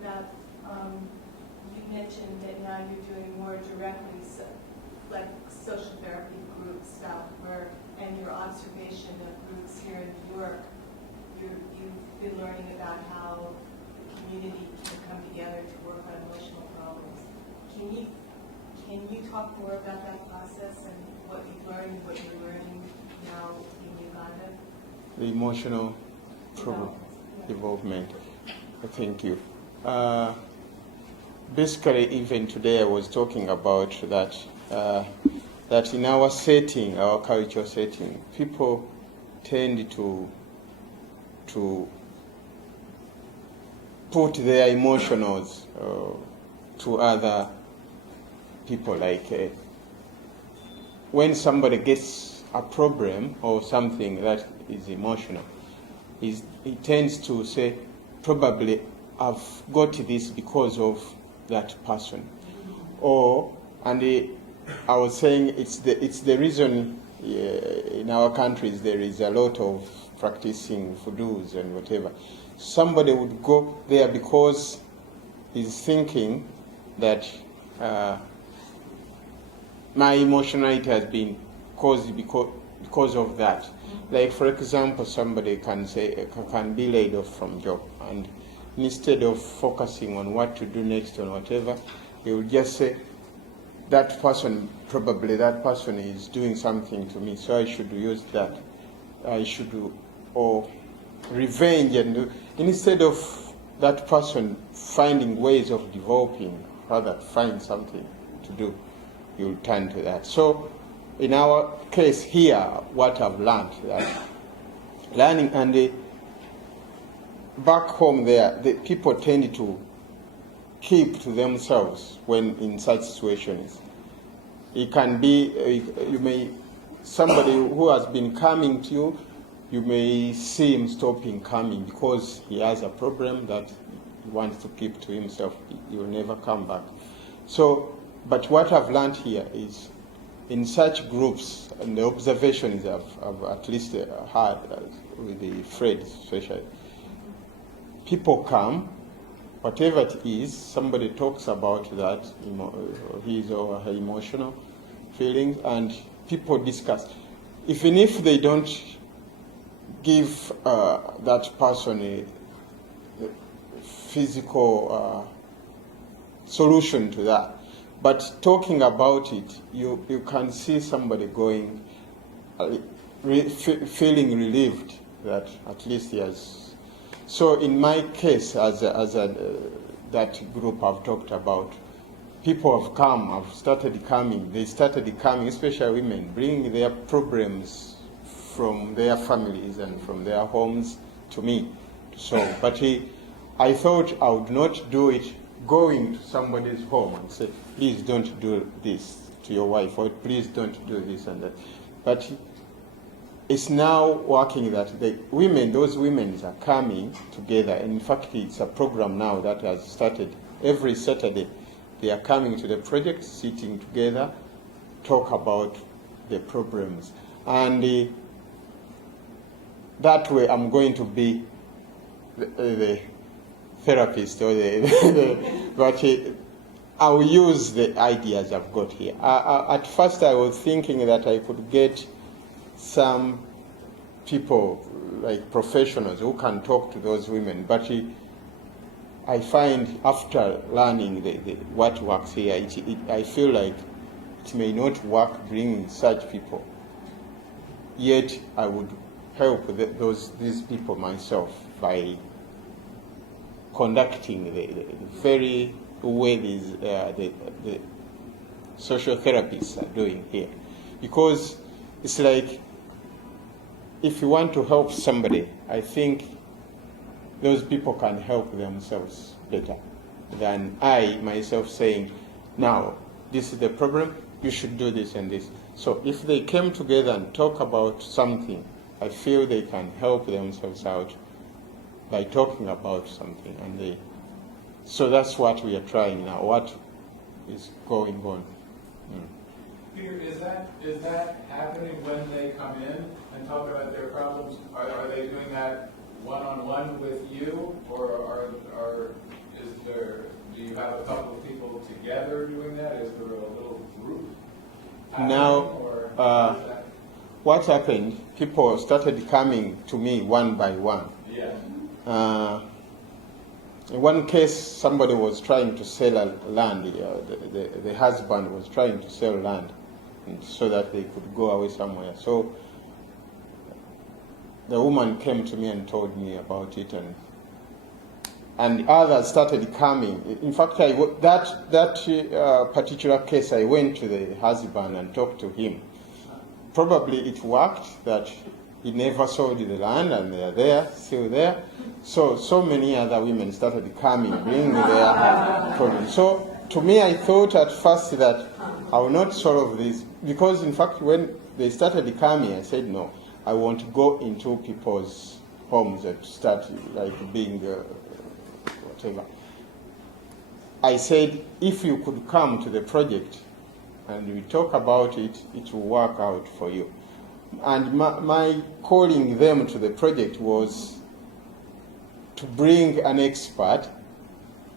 about, you mentioned that now you're doing more directly, like social therapy group style work, and your observation of groups here in New York. You've been learning about how the community can come together to work on emotional problems. Can you talk more about that process and what you've learned, what you're learning now in Uganda? The emotional development. Thank you. Basically, even today I was talking about that, that in our setting, our cultural setting, people tend to put their emotionals to other people. Like when somebody gets a problem or something that is emotional, he tends to say, probably I've got this because of that person. And I was saying it's the reason in our countries there is a lot of practicing voodoos and whatever. Somebody would go there because he's thinking that my emotionality has been caused because of that. Like, for example, somebody can be laid off from job, and instead of focusing on what to do next or whatever, he will just say, that person is doing something to me, so I should use that. I should do, or revenge, and instead of that person finding ways of developing, rather find something to do, you'll turn to that. So in our case here, what I've learned, learning, and back home there, the people tend to keep to themselves when in such situations. It can be, somebody who has been coming to you, you may see him stopping coming because he has a problem that he wants to keep to himself. He will never come back. So, but what I've learned here is, in such groups, and the observations I've at least had with the Fred especially, people come, whatever it is, somebody talks about that, his or her emotional feelings, and people discuss. Even if they don't give that person a physical solution to that, but talking about it, you can see somebody going, feeling relieved that at least he has. So in my case, that group I've talked about, people have come, have started coming. They started coming, especially women, bringing their problems from their families and from their homes to me to solve. But I thought I would not do it going to somebody's home and say, please don't do this to your wife, or please don't do this and that. But it's now working that those women are coming together. And in fact, it's a program now that has started. Every Saturday, they are coming to the project, sitting together, talk about the problems. And that way, I'm going to be the therapist, or but I will use the ideas I've got here. At first, I was thinking that I could get some people, like professionals, who can talk to those women. But I find after learning what works here, I feel like it may not work bringing such people. Yet I would help these people myself by conducting the very way the social therapists are doing here. Because it's like, if you want to help somebody, I think those people can help themselves better than I myself saying, now, this is the problem, you should do this and this. So if they came together and talk about something, I feel they can help themselves out by talking about something. And so that's what we are trying now, what is going on. Peter, is that happening when they come in and talk about their problems? Are they doing that one-on-one with you, or is there Now, Or how is that? what happened, people started coming to me one by one. Yeah. In one case, somebody was trying to sell land. The husband was trying to sell land so that they could go away somewhere. So the woman came to me and told me about it, and others started coming. In fact, that particular case, I went to the husband and talked to him. Probably it worked that he never sold the land, and they are there, still there. So many other women started coming, bringing their problems. So to me, I thought at first that I will not solve this, because in fact, when they started coming, I said no. I want to go into people's homes and start like being whatever. I said, if you could come to the project and we talk about it, it will work out for you. And my calling them to the project was to bring an expert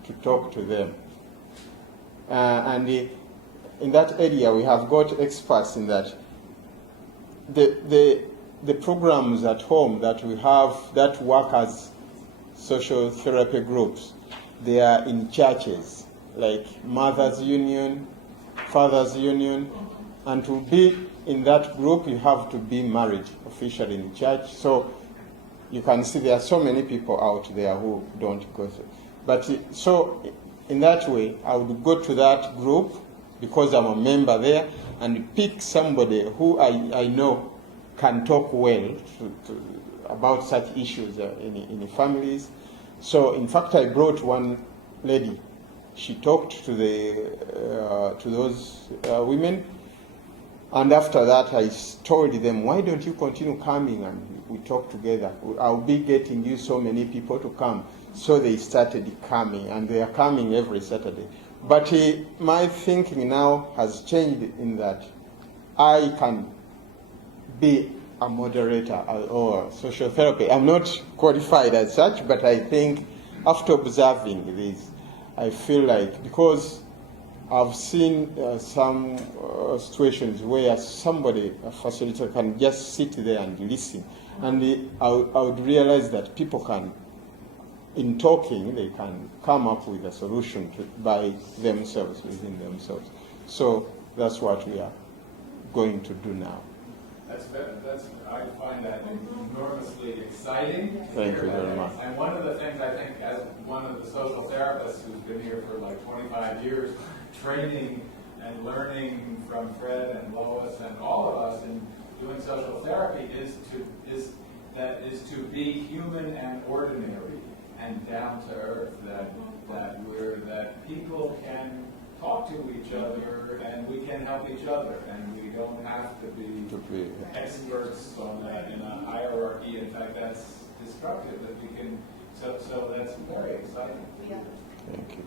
to talk to them. And in that area, we have got experts in that. The programs at home that we have that work as social therapy groups, they are in churches, like Mothers Union, Fathers Union, and to be in that group, you have to be married officially in church. So you can see there are so many people out there who don't go through. But so in that way, I would go to that group because I'm a member there and pick somebody who I know can talk well about such issues in families. So in fact, I brought one lady. She talked to those women, and after that, I told them, "Why don't you continue coming and we talk together? I'll be getting you so many people to come." So they started coming, and they are coming every Saturday. But my thinking now has changed in that I can be a moderator or social therapy. I'm not qualified as such, but I think after observing this, I feel like, because I've seen some situations where somebody, a facilitator, can just sit there and listen, and I would realize that people can, in talking, they can come up with a solution by themselves, within themselves. So that's what we are going to do now. I find that enormously exciting. Thank you very much. And one of the things I think, as one of the social therapists who's been here for like 25 years, training and learning from Fred and Lois and all of us in doing social therapy, is to be human and ordinary and down to earth. That people can talk to each other and we can help each other, and we don't have to be experts on that in a hierarchy. In fact, that's destructive. That we can. So that's very exciting. Yeah. Thank you.